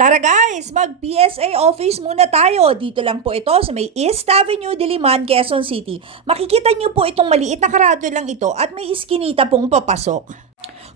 Tara guys, mag PSA office muna tayo. Dito lang po ito sa may East Avenue, Diliman, Quezon City. Makikita niyo po itong maliit na karado lang ito at may iskinita pong papasok.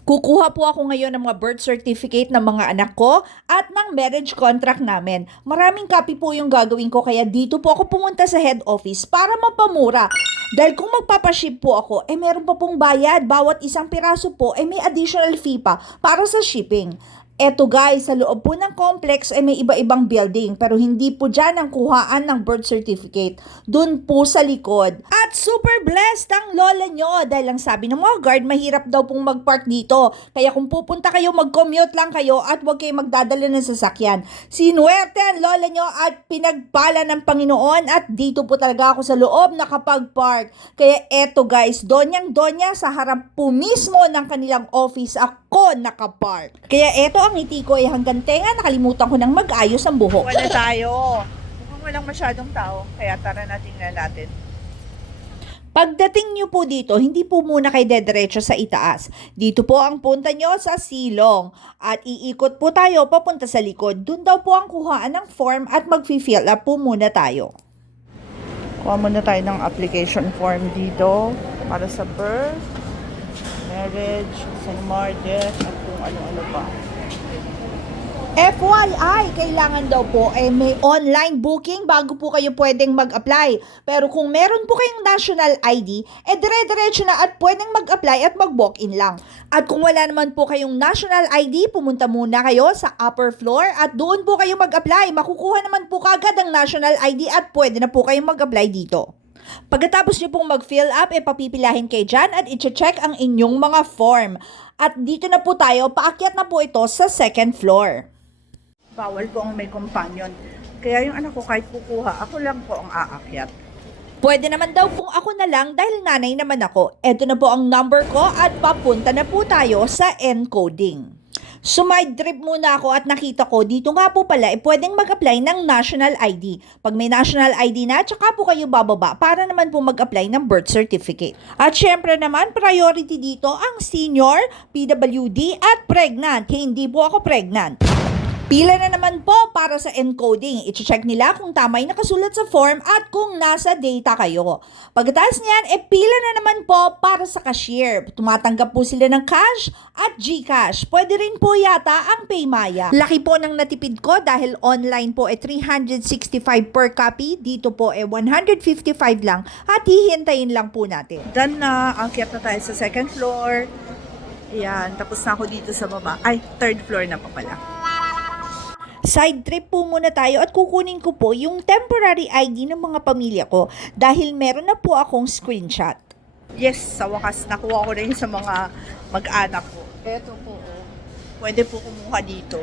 Kukuha po ako ngayon ng mga birth certificate ng mga anak ko at ng marriage contract namin. Maraming copy po yung gagawin ko kaya dito po ako pumunta sa head office para mapamura. Dahil kung magpapaship po ako, eh meron pa pong bayad. Bawat isang piraso po, eh may additional fee pa para sa shipping. Eto guys, sa loob po ng complex ay may iba-ibang building pero hindi po dyan ang kuhaan ng birth certificate. Doon po sa likod. At super blessed ang lola nyo dahil ang sabi ng mga guard, mahirap daw pong mag-park dito. Kaya kung pupunta kayo, mag-commute lang kayo at huwag kayo magdadala ng sasakyan. Sinuwerte ang lola nyo at pinagpala ng Panginoon at dito po talaga ako sa loob nakapag-park. Kaya eto guys, donyang donya sa harap po mismo ng kanilang office ako nakapark. Kaya eto ang ngiti ko ay hanggang tenga nakalimutan ko nang mag-ayos ang buhok. Wala tayo. Mukhang walang masyadong tao. Kaya tara na tingnan natin. Pagdating nyo po dito, hindi po muna kayo dediretso sa itaas. Dito po ang punta nyo sa silong. At iikot po tayo papunta sa likod. Doon daw po ang kuhaan ng form at mag-fill up po muna tayo. Kuha muna tayo ng application form dito para sa birth, marriage, SMR, death, at kung ano-ano pa. FYI, kailangan daw po ay may online booking bago po kayo pwedeng mag-apply. Pero kung meron po kayong national ID, eh dire-diretso na at pwedeng mag-apply at mag-walk-in lang. At kung wala naman po kayong national ID, pumunta muna kayo sa upper floor at doon po kayo mag-apply. Makukuha naman po kagad ang national ID at pwede na po kayong mag-apply dito. Pagkatapos nyo pong mag-fill up, e papipilahin kayo dyan at i-check ang inyong mga form. At dito na po tayo, paakyat na po ito sa second floor. Bawal po ang may companion. Kaya yung anak ko kahit kukuha, ako lang po ang aakyat. Pwede naman daw kung ako na lang dahil nanay naman ako. Ito na po ang number ko at papunta na po tayo sa encoding. Sumide trip muna ako at nakita ko dito nga po pala eh, pwedeng mag-apply ng national ID. Pag may national ID na, tsaka po kayo bababa para naman po mag-apply ng birth certificate. At syempre naman, priority dito ang senior, PWD at pregnant. Hindi po ako pregnant. Pila na naman po para sa encoding. I-check nila kung tama yung nakasulat sa form at kung nasa data kayo. Pagkatapos niyan, e pila na naman po para sa cashier. Tumatanggap po sila ng cash at GCash. Pwede rin po yata ang Paymaya. Laki po ng natipid ko dahil online po e 365 per copy. Dito po e 155 lang at hihintayin lang po natin. Done na, akyat na tayo sa second floor. Ayan, tapos na ako dito sa baba. Ay, third floor na pa pala. Side trip po muna tayo at kukunin ko po yung temporary ID ng mga pamilya ko dahil meron na po akong screenshot. Yes, sa wakas nakuha ko na yun sa mga mag-anak ko. Eto po, oh. pwede po kumuha dito.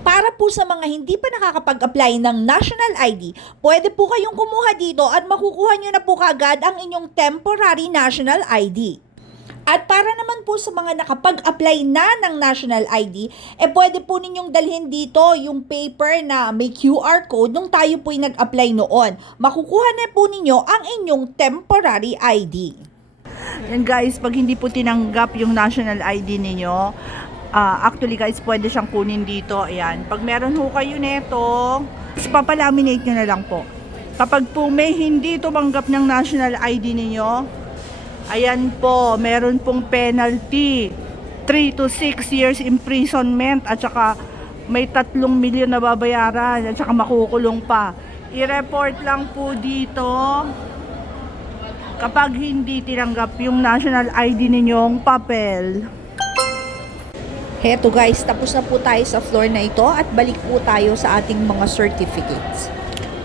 Para po sa mga hindi pa nakakapag-apply ng national ID, pwede po kayong kumuha dito at makukuha nyo na po kagad ang inyong temporary national ID. At para naman po sa mga nakapag-apply na ng national ID, eh pwede po ninyong dalhin dito yung paper na may QR code nung tayo po'y nag-apply noon. Makukuha na po ninyo ang inyong temporary ID. Yan guys, pag hindi po tinanggap yung national ID ninyo, ah, actually guys, pwede siyang kunin dito. Ayan. Pag meron ho kayo neto, papalaminate nyo na lang po. Kapag po may hindi tumanggap ng national ID ninyo, ayan po, meron pong penalty. 3 to 6 years imprisonment at saka may 3 milyon na babayaran at saka makukulong pa. I-report lang po dito kapag hindi tinanggap yung national ID ninyong papel. Heto guys, tapos na po tayo sa floor na ito at balik po tayo sa ating mga certificates.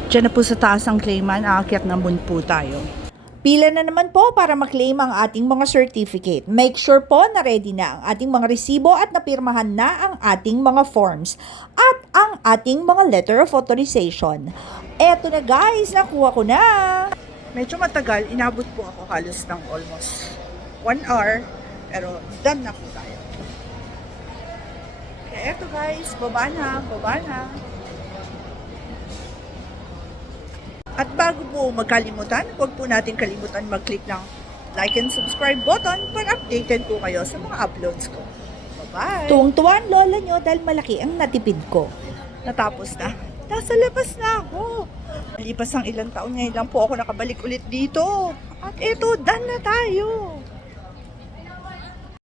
Diyan na po sa taas ang claiman, aakyat na po tayo. Pila na naman po para maklaim ang ating mga certificate. Make sure po na ready na ang ating mga resibo at napirmahan na ang ating mga forms at ang ating mga letter of authorization. Eto na guys, nakuha ko na! Medyo matagal, inabot po ako halos ng almost 1 hour, pero done na po tayo. Kaya eto guys, baba na, baba na. At bago po magkalimutan, huwag po natin kalimutan mag-click ng like and subscribe button para updated po kayo sa mga uploads ko. Bye! Tuwang-tuwa ang lola nyo dahil malaki ang natipid ko. Natapos na. Nasa labas na ako. Lipas ang ilang taon ngayon lang po ako nakabalik ulit dito. At eto, done na tayo.